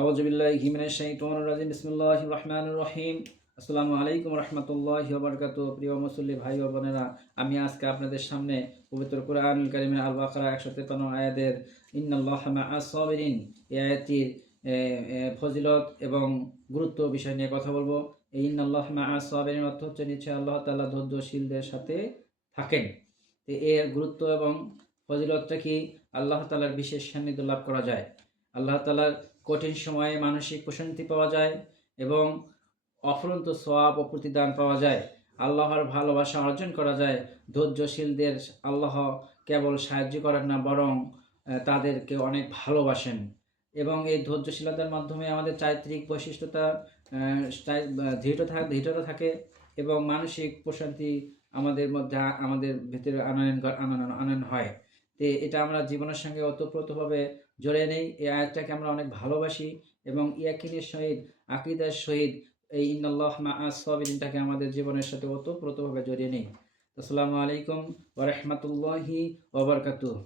আউযুবিল্লাহি মিনাশ শাইতানির রাজিম বিসমিল্লাহির রহমানির রহিম। আসসালামু আলাইকুম রাহমাতুল্লাহি ওয়া বারাকাতুহু। প্রিয় মুসল্লি ভাই ও বোনেরা, আমি আজকে আপনাদের সামনে পবিত্র কুরআনুল কারীমের আল বাকারা 153 আয়াতের ইন্নাল্লাহা মাআস সাবিরিন এই আয়াতটির ফজিলত এবং গুরুত্ব বিষয় নিয়ে কথা বলবো। এই ইন্নাল্লাহা মাআস সাবিরিন অর্থ হচ্ছে নিশ্চয়ই আল্লাহ তাআলা ধৈর্যশীলদের সাথে থাকেন। তো এর গুরুত্ব এবং ফজিলতটা কি? আল্লাহ তাআলার বিশেষ সান্নিধ্য লাভ করা যায়। আল্লাহ তাআলার কঠিন সময়ে মানসিক প্রশান্তি পাওয়া যায় এবং অফুরন্ত সওয়াব ও প্রতিদান পাওয়া যায়। আল্লাহর ভালোবাসা অর্জন করা যায়। ধৈর্যশীলদের আল্লাহ কেবল সাহায্য করেন না, বরং তাদেরকে অনেক ভালোবাসেন এবং এই ধৈর্যশীলতার মাধ্যমে আমাদের চারিত্রিক বৈশিষ্ট্যতা দৃঢ়তা থাকে এবং মানসিক প্রশান্তি আমাদের মধ্যে আমাদের ভেতরে আনয়ন হয়। তো এটা আমরা জীবনের সঙ্গে ওতপ্রোতভাবে জড়িয়ে নেই। এই আয়াতটাকে আমরা অনেক ভালোবাসি এবং ইয়াকিনের সহিত, আকীদার সহিত এই ইন্নাল্লাহ মাআস সাবিরিনটাকে আমাদের জীবনের সাথে ওতপ্রোতভাবে জড়িয়ে নেই। আসসালামু আলাইকুম ওয়া রাহমাতুল্লাহি ওয়া বারাকাতুহু।